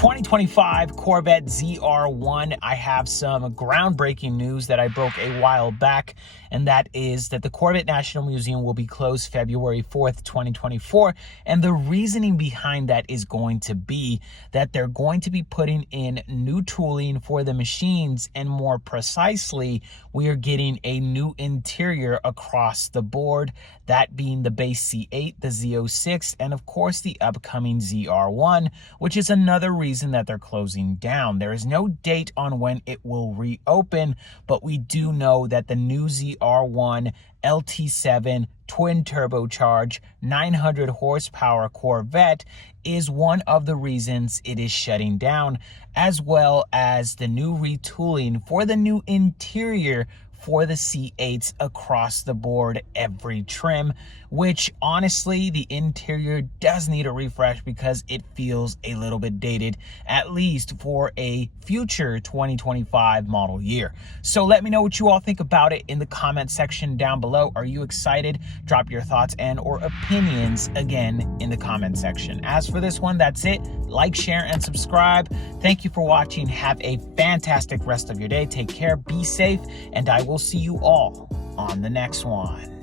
2025 Corvette ZR1. I have some groundbreaking news that I broke a while back, and that is that the Corvette National Museum will be closed February 4th, 2024. And the reasoning behind that is going to be that they're going to be putting in new tooling for the machines, and more precisely, we are getting a new interior across the board, that being the base C8, the Z06, and of course the upcoming ZR1, which is another reason that they're closing down. There is no date on when it will reopen, but we do know that the new ZR1 LT7 twin turbocharged 900 horsepower Corvette is one of the reasons it is shutting down, as well as the new retooling for the new interior for the C8s across the board, every trim, which honestly, the interior does need a refresh because it feels a little bit dated, at least for a future 2025 model year. So let me know what you all think about it in the comment section down below. Are you excited? Drop your thoughts and or opinions again in the comment section. As for this one, that's it. Like, share, and subscribe. Thank you for watching. Have a fantastic rest of your day. Take care, be safe, and I will see you all on the next one.